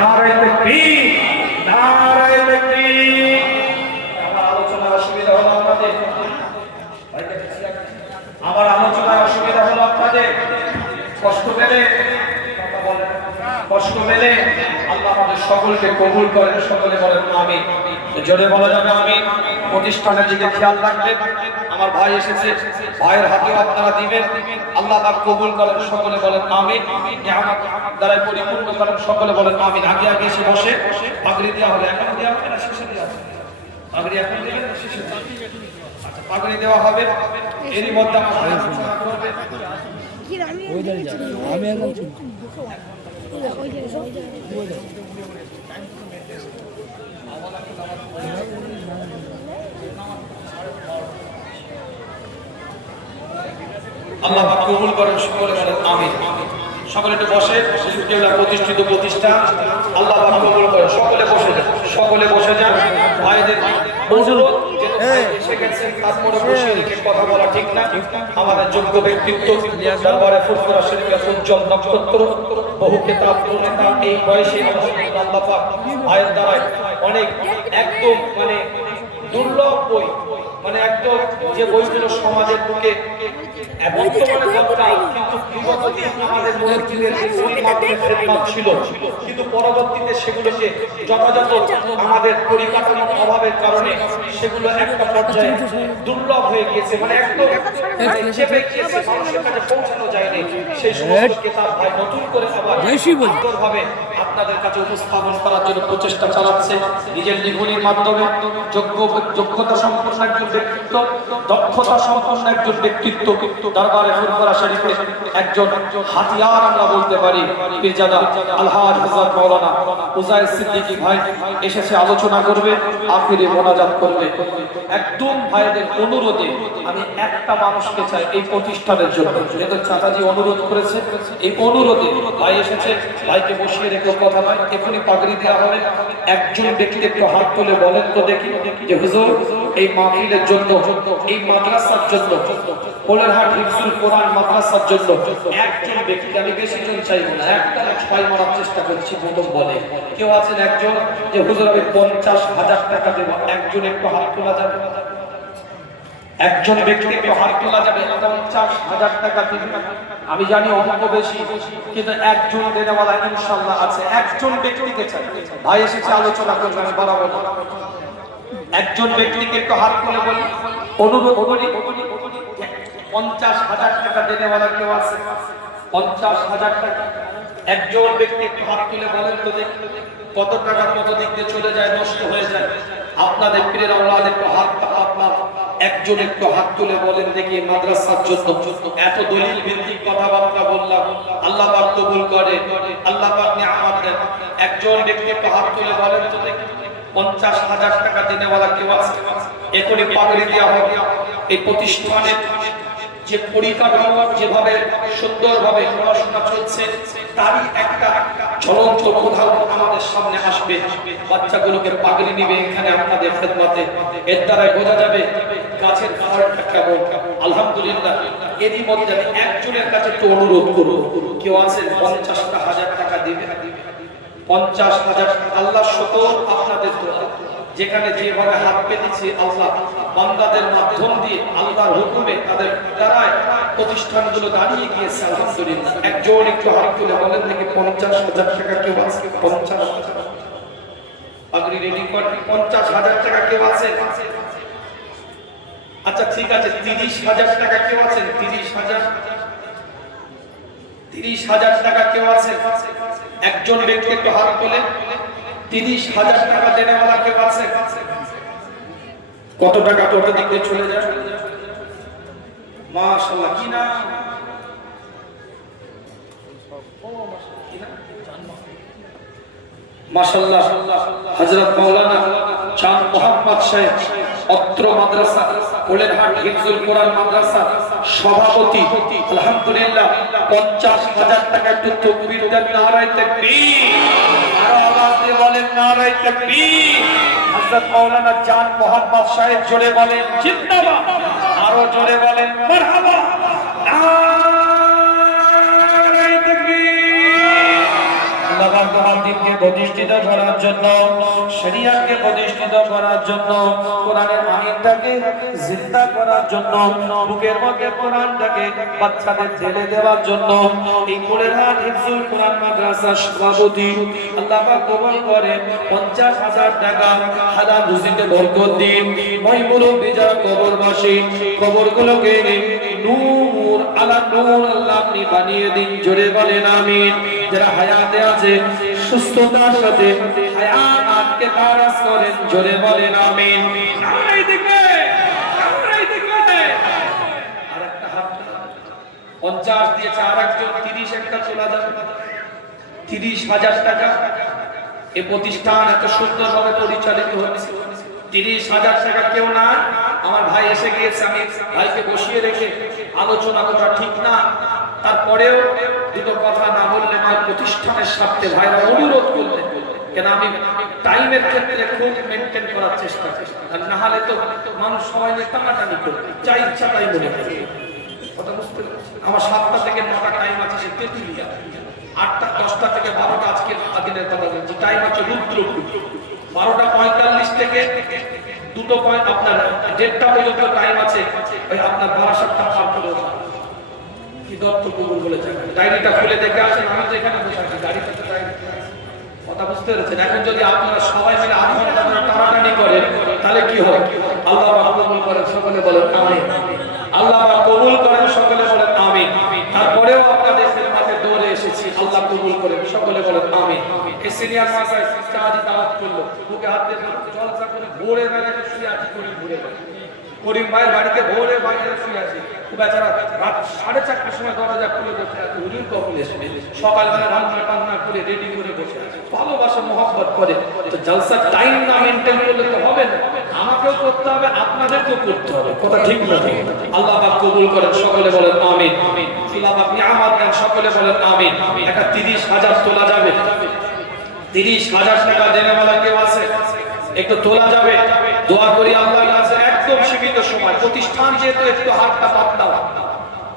নারায়ে তাকবীর, নারায়ে তাকবীর। আমার আলোচনার অসুবিধা হলো আপনাদের, আমার আলোচনার অসুবিধা হলো আপনাদের, কষ্ট পেলে আল্লাহ আমাদের সকলকে কবুল করেন। সকলে বলেন আমিন। জোরে বলা যাবে আমিন। প্রতিষ্ঠানের দিকে খেয়াল রাখবেন। আমার ভাই এসেছে, ভাইয়ের হাতেও আপনারা দিবেন। আল্লাহ পাক কবুল করেন। সকলে বলেন আমিন। নিয়ামত দ্বারাই পরিপূর্ণ করেন। সকলে বলেন আমিন। আগে আগে এসে বসে পাগড়ি দেওয়া হবে। এখন দেওয়া হবে না শেষে দেওয়া হবে? পাগড়ি এখন দেবেন না শেষে? আচ্ছা, পাগড়ি দেওয়া হবে। এরই মধ্যে আমার আলোচনা করবে। আল্লাহ পাক কবুল করেন। সকলে বলেন আমিন। সকলে একটু বসে। প্রতিষ্ঠিত প্রতিষ্ঠান আল্লাহ পাক কবুল করেন। সকলে বসে যান, সকলে বসে যান। ভাইদের এসে গেছেন, তারপরে বসে রেখে কথা বলা ঠিক না। আমাদের যোগ্য ব্যক্তিত্ব দরবারে ফুরফুরা শরীফের উজ্জ্বল নক্ষত্র, বহু খেতাব প্রণেতা, এই বয়সে আল্লাহ পাক ভাইয়ের দ্বারাই অনেক একদম মানে দুর্লভ বই, মানে একদম যে বইগুলো সমাজের বুকে কিন্তু পরবর্তীতে সেগুলোকে যথাযথ আমাদের পরিকাঠামোর অভাবের কারণে সেগুলো একটা পর্যায়ে দুর্লভ হয়ে গিয়েছে, মানে একদম চেপে গিয়েছে, মানুষের কাছে পৌঁছানো যায়নি। সেই সমস্ত কিতাব ভাই নতুন করে আবার সুন্দরভাবে আপনাদের কাছে উপস্থাপন করার জন্য প্রচেষ্টা চালাচ্ছে। নিজের লিখনির মাধ্যমে যোগ্যতা সম্পন্ন একজন ব্যক্তিত্ব, দক্ষতা সম্পন্ন একজন ব্যক্তিত্ব দরবারে ফুরফুরা শরীফে একজন হাতিয়ার আমরা বলতে পারি। পীরজাদা আলহাজ হযরত মাওলানা উজাইর সিদ্দিকী ভাই এসেছে, আলোচনা করবে, আখিরে মোনাজাত করবে। একদম ভাইদের অনুরোধে আমি একটা মানুষকে চাই এই প্রতিষ্ঠানের জন্য, যেহেতু চাচাজি অনুরোধ করেছে, এই অনুরোধে ভাই এসেছে। ভাইকে বসিয়ে রেখে কথা নয়, এখনই পাগড়ি দেওয়া হবে। একজন ব্যক্তি একটু হাত তুলে বলেন তো দেখি যে হুজুর এই মাহফিলের জন্য, এই মাদ্রাসার জন্য, কোলারহাট হিফজুল কোরআন মাদ্রাসার জন্য একজন ব্যক্তি, আমি বেশি জন চাইবো না, একটা ছয় মারার চেষ্টা করছি, প্রথম বলে কেউ আছেন একজন যে হুজুর আমি 50,000 টাকা দেবো? একজন একটু হাত তোলা যাবে? একজন ব্যক্তি একটু হাত তোলা যাবে? 50,000 টাকা দিবেন? আমি জানি অঙ্ক বেশি, কিন্তু একজন দেনেওয়ালা ইনশাআল্লাহ আছে। একজন ব্যক্তিকে চাই, ভাই এসেছে আলোচনা করবে, আমি বাড়াবো না। একজন ব্যক্তিকে একটু হাত তুলে বলি, অনুরোধ করি, 50,000 টাকা দেনেওয়ালা কেউ আছে? 50,000 টাকা একজন ব্যক্তি একটু হাত তুলে বলেন তো দেখি কত টাকা কত দিক দিয়ে চলে যায়, নষ্ট হয়ে যায়। আপনাদের পীরের আওলাদ একটু হাত, আপনার একজন একটু হাত তুলে বলেন দেখি মাদ্রাসার জন্য। এত দলিল ভিত্তিক কথাবার্তা বললাম, আল্লাহ পাক কবুল করে, আল্লাহ পাক নিয়ামত দেন। একজন ব্যক্তি একটু হাত তুলে বলেন তো দেখি 50,000 টাকা দেনেওয়ালা কেউ আছে? এখনই পাগড়ি দেওয়া হবে। এই প্রতিষ্ঠানের যে পরিকাঠামো, যেভাবে সুন্দরভাবে পড়াশোনা চলছে, তারই একটা জ্বলন্ত উদাহরণ আমাদের সামনে আসবে। বাচ্চাগুলোকে পাগড়ি নিবে এখানে আপনাদের খেদমতে, এর দ্বারাই বোঝা যাবে গাছের ফলটা কেমন। আলহামদুলিল্লাহ, এরই মধ্যে আমি একজনের কাছে একটু অনুরোধ করব, কেউ আছেন 50,000 টাকা দিবে? 50,000 আল্লাহ শুকর আপনাদের দোয়া, যেখানে যেভাবে হাত পেতেছে আল্লাহ বান্দাদের মাধ্যম দিয়ে আল্লাহর হুকুমে তাদের দ্বারায় প্রতিষ্ঠানগুলো দাঁড়িয়ে গিয়েছে। আলহামদুলিল্লাহ, একজন একটু হাত তুলে বলেন দেখি 50,000 টাকা কেউ আছে? 50,000 পাগড়ি রেডি করে 50,000 টাকা কেউ আছে? আচ্ছা ঠিক আছে, 30,000 টাকা কেউ আছেন? 30,000 টাকা কেউ আছে? একজন ব্যক্তি একটু হাত তুলে 30,000 টাকা দেনেওয়ালা কেউ আছে? কত টাকা কত দিকে চলে যায়? মাশাআল্লাহ, কি না মাশাআল্লাহ, হযরত মাওলানা চাঁদ মোহাম্মদ সাহেব অত্র মাদ্রাসা কোলারহাট হিফজুল কোরআন মাদ্রাসা সভাপতি। আলহামদুলিল্লাহ, 50,000 টাকা একটু তাকবীর দেন, নারায়ে তাকবীর, আরো আওয়াজ দিয়ে বলেন নারায়ে তাকবীর। হযরত মাওলানা চাঁদ মোহাম্মদ সাহেব জোরে বলেন জিন্দাবাদ, আরো জোরে বলেন মারহাবা, নারায়ে তাকবীর। আল্লাহ তোমার দিনকে প্রতিষ্ঠিত করার জন্য, শরিয়াতকে প্রতিষ্ঠিত করার জন্য, কোরআনের আইনটাকে জিন্দা করার জন্য, বুকের মধ্যে কোরআনটাকে বাচ্চাদের ঢেলে দেওয়ার জন্য এই কোরআন হিফজুল কোরআন মাদ্রাসার সভাপতি আল্লাহ পাক কবুল করে 50,000 টাকা হালাল রুজিতে বরকত দিন। ওই মুরব্বি যারা কবরবাসী, কবরগুলোকে নূর আলা নূর আল্লাহ আপনি বানিয়ে দিন, জোরে বলেন আমিন। যারা হায়াতে আছে সুস্থতার সাথে হায়াত আজকে তারাস করেন, জোরে বলেন আমিন। নারায়ে তাকবীর, নারায়ে তাকবীর। আরেকটা হাত 50 দিয়েছে, আরেকজন 30 একটা তোলা যাবে, 30,000 টাকা। এই প্রতিষ্ঠান এত সুন্দরভাবে পরিচালিত হচ্ছে, 30,000 টাকা কেউ না। আমার ভাই এসে গিয়েছে, আমি ভাইকে বসিয়ে রেখে আলোচনা করা ঠিক না, তারপরেও দুটো কথা না বললে আমার প্রতিষ্ঠানের স্বার্থে ভাইরা অনুরোধ করলেন, কেন আমি টাইমের ক্ষেত্রে খুব মেনটেন করার চেষ্টা করি, আর না হলে তো মানুষ সবাই নিয়ে টানাটানি করবে, যা ইচ্ছা তাই মনে করে। কথা বুঝতে পারছি? আমার 7টা থেকে 9টা টাইম আছে, সে তেঁতুলিয়া, 8টা 10টা থেকে 12টা আজকে দিনের কথা বলছি, টাইম আছে রুদ্রপুর, 12:45 থেকে 2টা আপনার 1:30টা পর্যন্ত টাইম আছে, ওই আপনার 12-7টা পার করে কি দত্ত কবুল বলেছে। ডায়েরিটা খুলে দেখে আসেন, আমি তো এখানে বসে আছি, গাড়িতে তো ডায়েরি। কথা বুঝতে পেরেছেন? এখন যদি আপনারা সবাই মিলে আপনারা টানাটানি করেন তাহলে কি হয়? আল্লাহ পাক কবুল করেন, সকলে বলেন আমিন। আল্লাহ পাক কবুল করেন, সকলে বলেন আমিন। তারপরেও আপনাদের খেদমতে দৌড়ে এসেছি, আল্লাহ কবুল করেন, সকলে বলেন আমিন। এই সিনিয়র মাসায় চাঁদি দাওয়াত করলো, বুকে হাত দিয়ে জলসা করে ভোরে বেলাতে শুয়ে আছি, ঘুরে করিম ভাইয়ের বাড়িতে ভোরে বাইরে শুয়ে আছি, বেচারা রাত 4:30টার সময় দরজা খুলে বসে আছে, হুজুর কখন আসবে? সকালবেলা রান্না টান্না করে রেডি করে বসে আছে, ভালোবাসা মহব্বত করে। তো জলসা টাইম না মেনটেন করলে তো হবে না, আমাকেও করতে হবে, আপনাদেরকেও করতে হবে। কথা ঠিক না? আল্লাহ পাক কবুল করেন, সকলে বলেন আমিন। আল্লাহ পাক নিয়ামত দেন, সকলে বলেন আমিন। একটা 30,000 তোলা যাবে, 30,000 টাকা দেনেওয়ালা কেউ আছে? একটু তোলা যাবে, দোয়া করি আল্লাহর কাছে। একদম সীমিত সময়, প্রতিষ্ঠান যেহেতু একটু হাতটা পাতলা,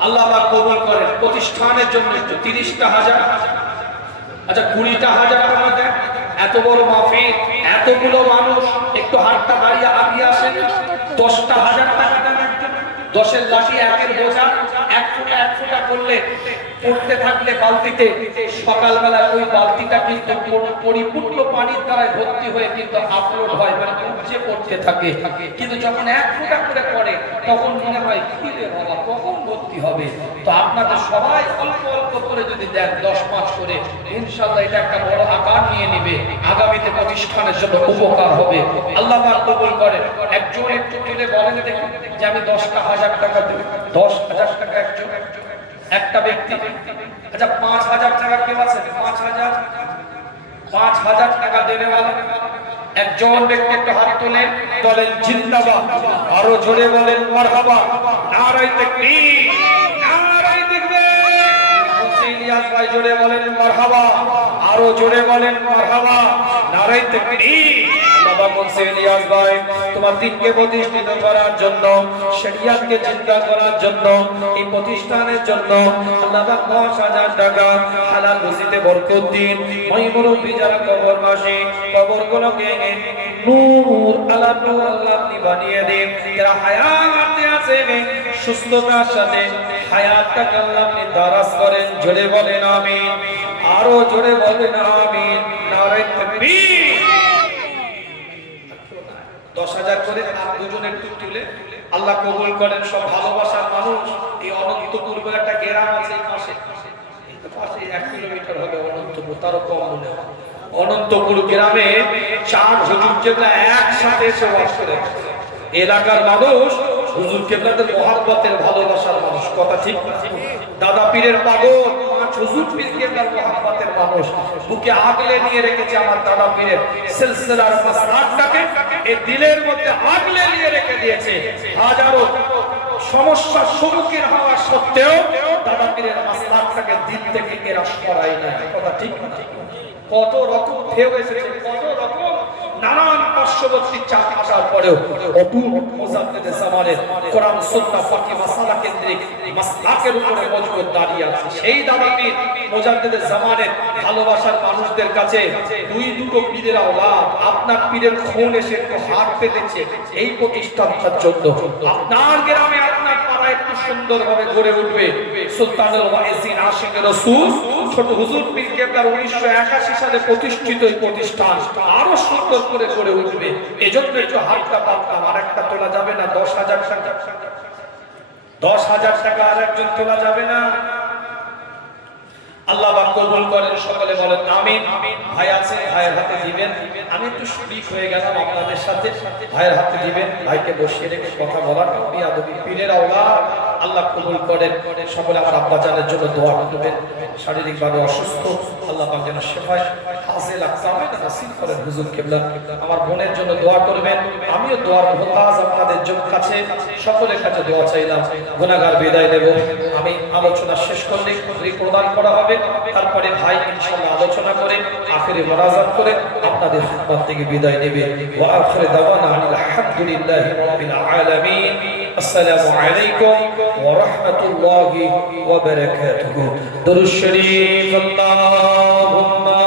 আল্লাহ পাক কবুল করেন। প্রতিষ্ঠানের জন্য একটু 30,000, আচ্ছা 20,000 টাকা দেন। এত বড় মাহফিল, এতগুলো মানুষ, একটু হাতটা দাঁড়িয়ে আগিয়ে আসেন। 10,000 টাকা দেন, 10-এর লাঠি 1-এর বোঝা, 1 ফোঁটা করলে পড়তে থাকলে বালতিতে, সকালবেলা ওই বালতিটা কিন্তু পরিপূর্ণ পানির দ্বারা ভর্তি হয়ে কিন্তু আপলোড হয়, মানে উপচে পড়তে থাকে। কিন্তু যখন 1 ফোঁটা করে পড়ে তখন মনে হয় কি রে বাবা, কখন ভর্তি হবে? তো আপনাদের সবাই অল্প অল্প করে যদি দেন, 10-5 করে, ইনশাআল্লাহ এটা একটা বড় আকার নিয়ে নেবে, আগামীতে প্রতিষ্ঠানের জন্য উপকার হবে। আল্লাহ পাক কবুল করেন। একজন একটু তুলে বলেন দেখুন যে আমি 10,000 টাকা দেব। 10,000 টাকা একজন, একটা ব্যক্তি। আচ্ছা 5,000 টাকা কেউ আছে? 5,000 টাকা দেনেওয়ালা একজন ব্যক্তি একটু হাত তোলেন, বলেন জিন্দাবাদ, আরো জোরে বলেন মারহাবা, নারায়ে তাকবীর, নারায়ে তাকবীর। ইলিয়াস ভাই জোরে বলেন মারহাবা, আরো জোরে বলেন মারহাবা, নারায়ে তাকবীর। বাবা বলছে ইলিয়াস ভাই, তোমার দিনকে প্রতিষ্ঠিত করার জন্য, শরিয়াতকে জিন্দা করার জন্য, এই প্রতিষ্ঠানের জন্য আল্লাহ পাক 10,000 টাকা হালাল রুজিতে বরকত দিন। ওই মুরব্বি যারা কবরবাসী, কবরগুলোকে নূর আলা নূর আল্লাহ আপনি বানিয়ে দিন। যারা হায়াতে আছে সুস্থতার সাথে হায়াতটাকে আল্লাহ আপনি দারাজ করেন, জোরে বলেন আমিন, আরো জোরে বলেন আমিন, নারায়ে তাকবীর। 10,000 করে আর দুজন একটু তুলে আল্লাহ কবুল করেন। সব ভালোবাসার মানুষ। এই অনন্তপুর বলে একটা গ্রাম আছে পাশে, 1 কিলোমিটার হবে অনন্তপুর, তারও কম মনে হয়। অনন্তপুর গ্রামে 4 হুজুর কেবলা একসাথে এসে ওয়াজ করে। এলাকার মানুষ হুজুর কেবলাদের মহব্বতের ভালোবাসার মানুষ। কথা ঠিক না? দাদা পীরের পাগল, 5 হুজুর পীর কেবলার মহব্বতের মানুষ। বুকে আগলে নিয়ে রেখেছে আমার দাদা পীরের সিলসিলার মাসলাকটাকে, এই দিলের মধ্যে আগলে নিয়ে রেখে দিয়েছে। হাজারো সমস্যার সম্মুখীন হওয়া সত্ত্বেও দাদা পীরের মাসলাকটাকে দিল থেকে এরা সরায় না। কথা ঠিক না? কত রকম ঢেউ এসেছে, কত রকম নানান পার্শ্ববর্তী চাপ আসার পরেও অটুট মুজাদ্দিদে জামানের কোরআন সুন্নাহ ফাকি মাসালা কেন্দ্রিক মাসলাকের উপরে মজবুত দাঁড়িয়ে আছে। সেই দাবিতে মুজাদ্দিদে জামানের ভালোবাসার মানুষদের কাছে দুটো পীরের আওলাদ আপনার পীরের খুন এসে একটু হাত পেতেছে এই প্রতিষ্ঠানটার জন্য। আপনার গ্রামে আপনার পাড়ায় একটু সুন্দরভাবে গড়ে উঠবে সুলতানুল ওয়াইজিন আশিক রাসূল ছোট হুজুর পীর কেবলার 1981 সালে প্রতিষ্ঠিত এই প্রতিষ্ঠান আরো সুন্দর করে গড়ে উঠবে। এজন্য একটু হাতটা পাতলাম। আর একটা তোলা যাবে না 10,000 টাকা, 10,000 টাকা আর একজন তোলা যাবে না। আল্লাহ পাক কবুল করেন, সকলে বলেন আমিন। ভাই আছে, ভাইয়ের হাতে দিবেন। আমি একটু শরীক হয়ে গেলাম আপনাদের সাথে, ভাইয়ের হাতে দিবেন। ভাইকে বসিয়ে রেখে কথা বলার বিয়াদবি পীরের আওলাদ আল্লাহ কবুল করেন। সকলে আমার আব্বা জানের জন্য দোয়া করবেন, শারীরিকভাবে অসুস্থ, আল্লাহ পাক যেন শেফায় হাসিল আকসামে নসিব করেন হুজুর কেবলা। আমার বোনের জন্য দোয়া করবেন, আমিও দোয়ার মুহতাজ আপনাদের কাছে, সকলের কাছে দোয়া চাইলাম। গুনাহগার বিদায় নেব। আমি আলোচনা শেষ করলে প্রদান করা হবে, তারপরে ভাই ইনশাআল্লাহ আলোচনা করে আখিরে মুনাজাত করে আপনাদের খিদমত থেকে বিদায় নেবে। ওয়া আখিরু দাওয়ানা আলহামদুলিল্লাহি রাব্বিল আলামিন। আসসালামু আলাইকুম ওয়া রাহমাতুল্লাহি ওয়া বারাকাতুহু। দুরূদ শরীফ আল্লাহুম্মা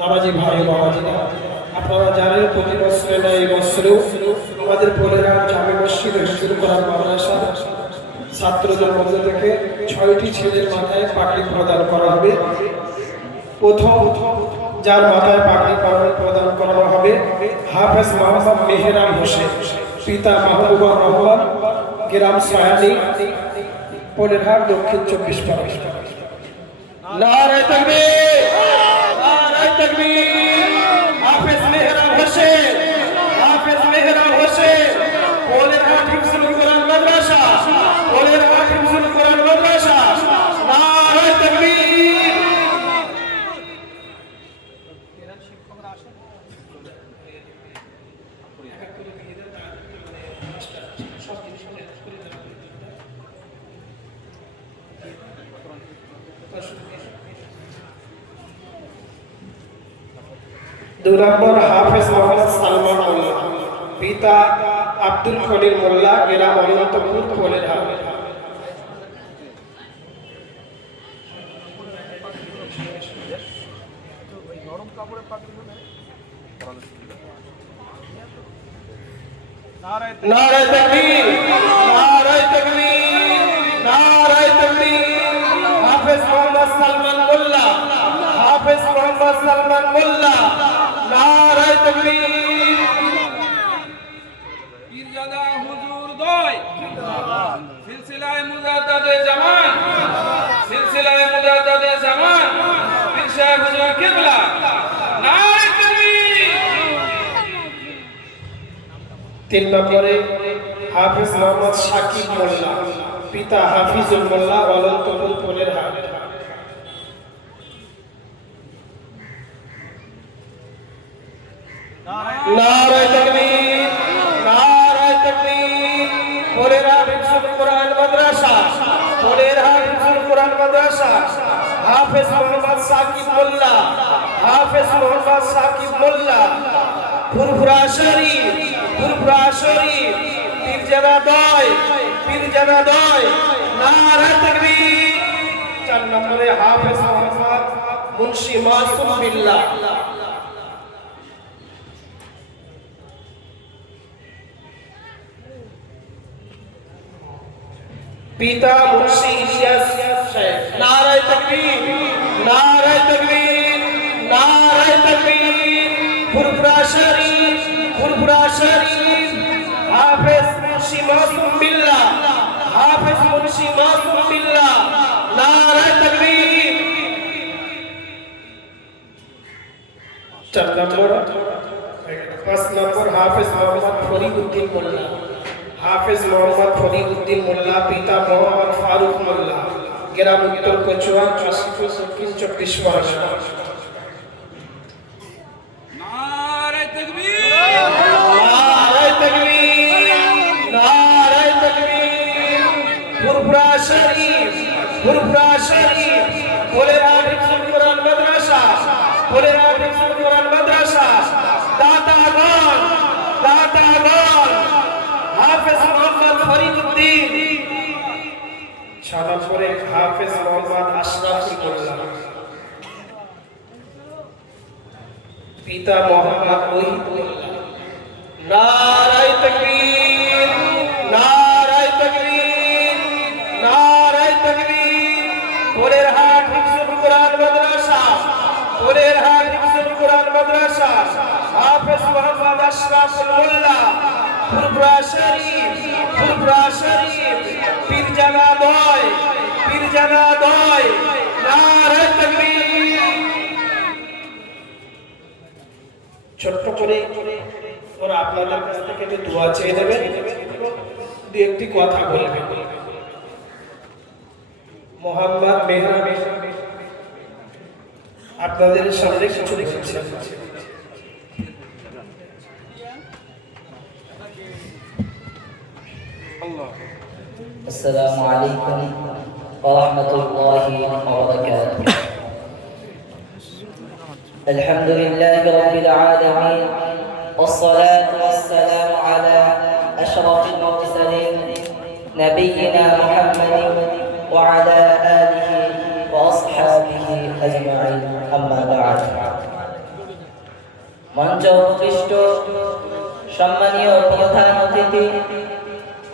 নামাজি ভাই বাবাজিরা, আপনারা জানেন প্রতি বছরে না এই বছরেও আমাদের পোলেরাম জামে মসজিদ হিফজুল কোরআন মাদ্রাসা ছাত্রদের মধ্যে থেকে 6টি ছেলের মাথায় পাগড়ি প্রদান করা হবে। প্রথম যার মাথায় পাগড়ি প্রদান করা হবে হাফেজ মোহাম্মদ মেহরাম হোসেন, পিতা মাহবুবুর রহমান, গ্রাম সাহানি, পোলেরহাট, দক্ষিণ 24 পরগনা। নারে তাকবীর, নারে তাকবীর। হাফেজ মেহরাম হোসেন, হাফেজ মেহরাম হোসেন, পোলেরহাট হিফজুল কোরআন মাদ্রাসা, পোলেরহাট হিফজুল কোরআন মাদ্রাসা। নারে তাকবীর। দুই নম্বর হাফেজ মোহাম্মদ সালমান মোল্লা, পিতা আব্দুল খলিল মোল্লা, গ্রাম অনন্তপুর, পোলেরহাট। নারে তাকবীর, নারে তাকবীর, নারে তাকবীর। হাফেজ মোহাম্মদ সালমান মোল্লা, হাফেজ মোহাম্মদ সালমান মোল্লা। নারে তাকবীর। পীরজাদা হুজুর দয় সিলসিলায়ে মুজাদ্দাদে জামান, সিলসিলায়ে মুজাদ্দাদে জামান, পীর সাহেব হুজুর কিবলা। নারে তাকবীর। 3 নম্বরে হাফেজ মোহাম্মদ শাকিব মোল্লা, পিতা হাফিজুল মোল্লা, অনন্তপুর, পোলেরহাট। নারে তাকবীর, নারে তাকবীর। পোলেরহাট হিফজুল কোরআন মাদ্রাসা, পোলেরহাট হিফজুল কোরআন মাদ্রাসা। হাফেজ মোহাম্মদ সাকিব মোল্লা, হাফেজ মোহাম্মদ সাকিব মোল্লা, ফুরফুরা শরীফ, ফুরফুরা শরীফ। পীরজাদা দয়, পীরজাদা দয়। নারে তাকবীর। 4 নম্বরে হাফেজ মোহাম্মদ মুন্সি মাসুম বিল্লাহ, পিতা মুন্সি ইলিয়াস সাহেব। নারে তাকবীর, নারে তাকবীর, নারে তাকবীর। ফুরফুরা শরীফ, ফুরফুরা শরীফ। হাফেজ মুন্সি মাসুম নম্বর 5 নম্বর হাফেজ মোহাম্মদ ফরিদউদ্দিন মোল্লা। হাফেজ মোহাম্মদ ফরিদউদ্দিন মোল্লা, পিতা মোহাম্মদ ফারুক মোল্লা, গ্রাম উত্তর কচুয়া, কাশীপুর, দক্ষিণ 24 পরগনা। নারে তাকবীর, নারে তাকবীর, নারে তাকবীর। ফুরফুরা শরীফ, ফুরফুরা শরীফ, কোলেরা হিফজুল কোরআন মাদ্রাসা, কোলেরা হিফজুল কোরআন মাদ্রাসা, দাতাগণ, দাতাগণ, হাফেজ মোহাম্মদ ফরিদউদ্দিন, 6 নম্বরে হাফেজ মোহাম্মদ আশরাফুল মোল্লা, পিতা মোহাম্মদ ওহিদ মোল্লা। নারায়ে তাকবীর, নারায়ে তাকবীর, নারায়ে তাকবীর। কোলেরহাট হিফজুল কোরআন মাদ্রাসা, কোলেরহাট হিফজুল কোরআন মাদ্রাসা, হাফেজ মোহাম্মদ আশরাফুল মোল্লা, ফুরফুরা শরীফ, ফুরফুরা শরীফ, পীরজানা দয়, পীরজানা দয়। নারায়ে তাকবীর। ছোট্ট করে ওরা আপনাদের কাছ থেকে একটু দোয়া চেয়ে নেবেন, দু একটি কথা বলবেন। মোহাম্মদ মেহরাব আপনাদের সামনে কিছু লিখেছেন। السلام عليكم ورحمة الله وبركاته. الحمد لله رب العالمين، والصلاة والسلام على أشرف المرسلين نبينا محمد وعلى آله وأصحابه أجمعين، أما بعد। মঞ্চ উপবিষ্ট সম্মানীয় প্রধান অতিথি,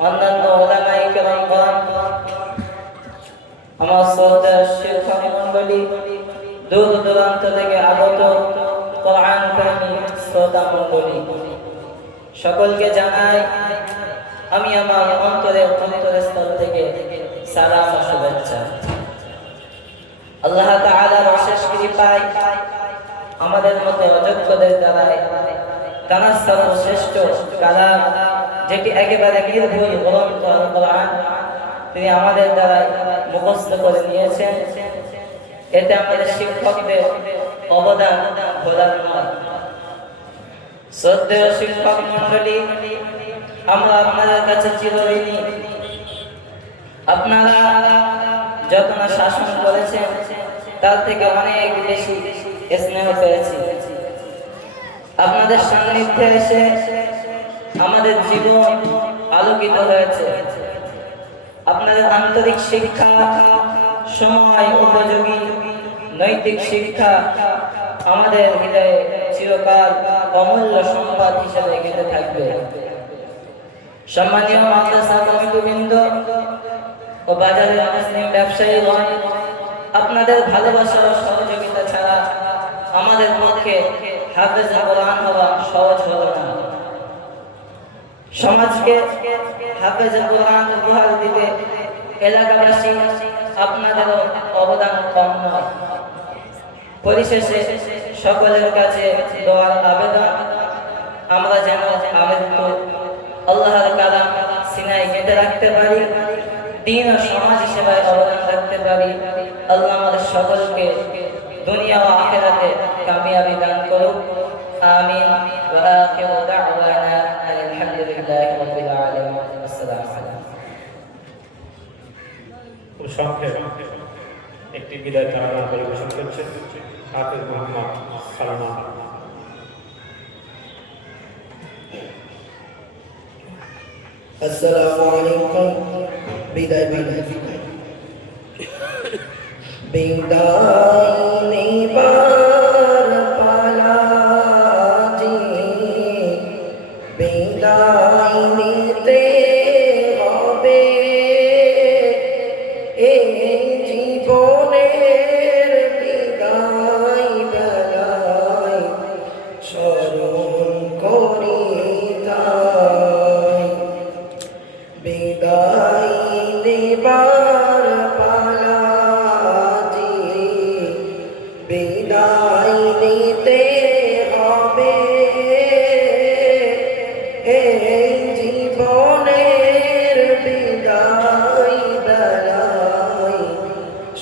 অন্যান্য ওলামায়ে কেরামগণ, আমার শ্রদ্ধার শিক্ষক মণ্ডলী, দূর দূরান্ত থেকে আগত কোরআন প্রেমী শ্রোতা মণ্ডলী, সকলকে জানাই আমি আমার অন্তরস্থল থেকে সালাম ও শুভেচ্ছা। আল্লাহ তাআলার অশেষ কৃপায় আমাদের মতো অযোগ্যদের দ্বারাই কানার সর্বশ্রেষ্ঠ কালাম, যেটি একেবারে নির্ভুল গ্রন্থ আল কোরআন, তিনি আমাদের দ্বারা মুখস্থ করে নিয়েছেন। এতে আমাদের শিক্ষকদের অবদান ভোলার নয়। শ্রদ্ধেয় শিক্ষক মণ্ডলী, আমরা আপনাদের কাছে চিরঋণী। আপনারা যত না শাসন করেছেন তার থেকে অনেক বেশি স্নেহ পেয়েছি। আপনাদের সান্নিধ্যে এসে আমাদের জীবন আলোকিত হয়েছে। আপনাদের আন্তরিক শিক্ষা, সময় উপযোগী নৈতিক শিক্ষা আমাদের হৃদয়ে চিরকাল অমূল্য সম্পদ হিসেবে গেঁথে থাকবে। সম্মানীয় মাদ্রাসা কমিটিবৃন্দ ও বাজারের মুসলিম ব্যবসায়ীগণ, আপনাদের ভালোবাসা ও সহযোগিতা ছাড়া আমাদের পক্ষে হাফেজ কোরআন হওয়া সহজ হলো না। সমাজকে হাফেজ কোরআন উপহার দিতে এলাকাবাসী আপনাদেরও অবদান কম নয়। পরিশেষে সকলের কাছে দোয়ার আবেদন, আমরা যেন আমৃত্যু আল্লাহর কালাম সিনায় গেঁথে রাখতে পারি, দ্বীন ও সমাজ সেবায় অবদান রাখতে পারি। আল্লাহ আমাদের সকলকে দুনিয়া ও আখিরাতে কামিয়াবি দান করুক। আমিন। ওয়া আখিরু দাওয়ানা আলহামদুলিল্লাহি রাব্বিল আলামিন। আসসালামু আলাইকুম। খুব সংক্ষেপে একটি বিদায় তারানা পরিবেশন করছেন হাফেজ মোহাম্মদ সালমান। আসসালামু আলাইকুম। বিদায় বিদায় বিদায় নেবার পালা জি, বিদায় নিতে হবে এই জীবনের বিদায় বেলায় স্মরণ করি তাই। বিদায় নেবার পালা জি, বিদায় নিতে হবে জীবনের বিদায় বেলায়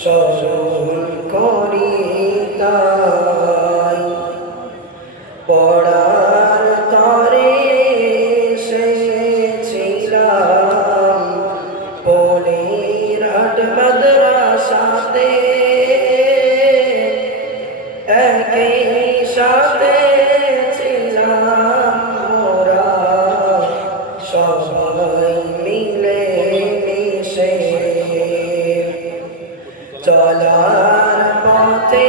স্মরণ করি তাই পড়ার তরে এসেছিলাম পলিরাট মাদ্রাসাতে একই সাথে ছিলাম মোরা সবাই মিলে মিশে চলার পথে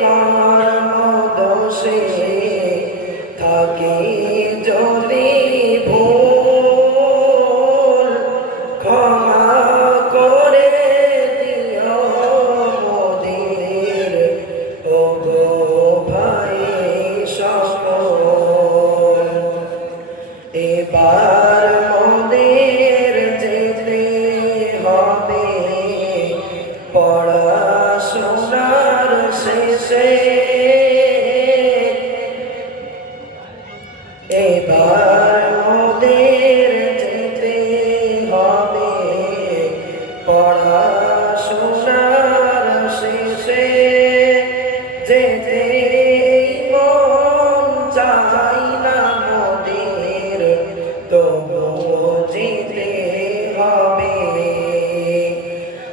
কর্ম দোষে থাকে যদি ভুল ক্ষমা করে দিও মোদের ওগো ভাই সকল এবার মোদের যেতে হবে পড়াশোনার শেষে এবার মোদের যেতে হবে পড়াশোনার শেষে যেতে মন চাই না মোদের তবু যেতে হবে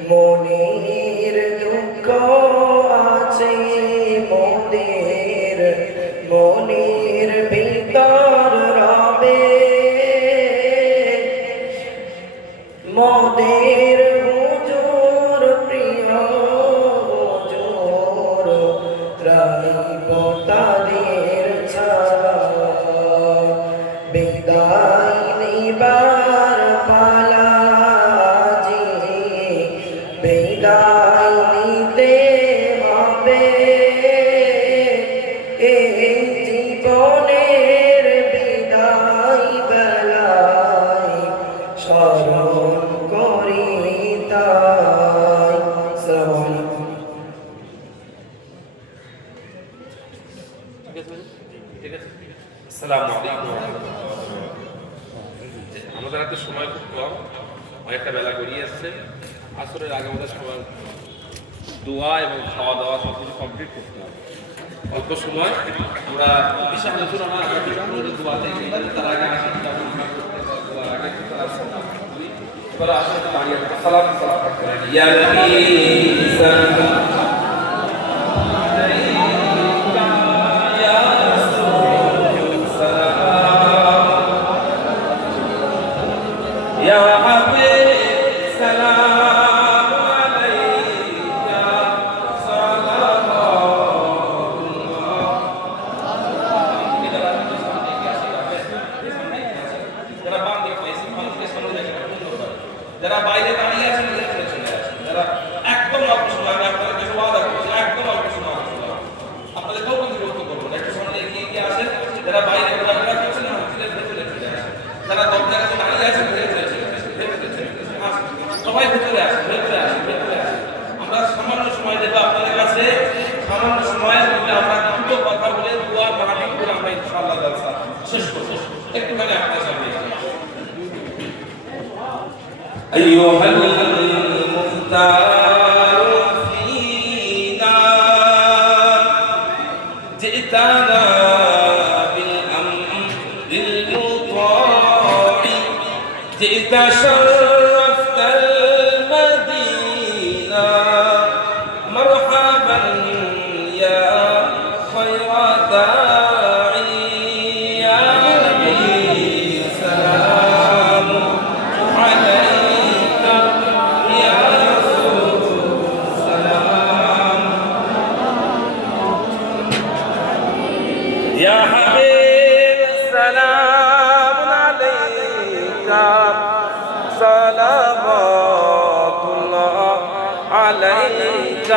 মনের দুঃখ আছে মোদের মনের ভিতর রবে মোদের হুজুর প্রিয় হুজুর রাইব তাদের ছাড়া বিদায় নিবার পালা জি বিদায় নিতে হবে এই জীবনের বিদায় বেলায় স্মরণ করি তাই আসসালামু আলাইকুম আসসালামু আলাইকুম। আমাদের হাতে সময় খুব কম, অনেকটা বেলা গড়িয়ে আসছে। আসরের আগে আমাদের সবার দোয়া এবং খাওয়া দাওয়া সব কিছু কমপ্লিট করতে হবে। অল্প সময় আমরা বিশাল আলোচনা না দোয়াতে তার আগে আসেন দোয়ার আগে তারা আসেন দাঁড়িয়ে সালাম সালাম করেন ইয়া নবী সাল্লাল্লাহু যারা বাইরে দাঁড়িয়ে আছেন চলে আসেন, যারা একদম অল্প সময় আমি আপনাদের কাছে ওয়াদা করছি একদম অল্প সময় আপনাদের কেউ কিন্তু বিরক্ত করবো না, একটু সামনে এগিয়ে গিয়ে আসেন। যারা বাইরে ঘোরাফেরা করছেন মসজিদের ভেতরে চলে আসেন, যারা দরজার কাছে দাঁড়িয়ে আছেন ভেতরে চলে আসেন, সবাই ভেতরে আসেন ভেতরে আসেন ভেতরে আসেন। আমরা সামান্য সময় দেবো আপনাদের কাছে, সামান্য সময়ের মধ্যে আমরা দুটো কথা বলে দোয়া মাহফিল করে আমরা ইনশাআল্লাহ জালসা শেষ করবো। একটুখানি আপনার সামনে أيها المختار فينا جئتنا بالأمر المطاع جئت شرفت المدينة مرحبا يا خير داعي يا نبي سلام عليك يا رسول سلام يا حبيب سلام عليك صلوات الله عليك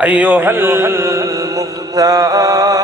أيها المختار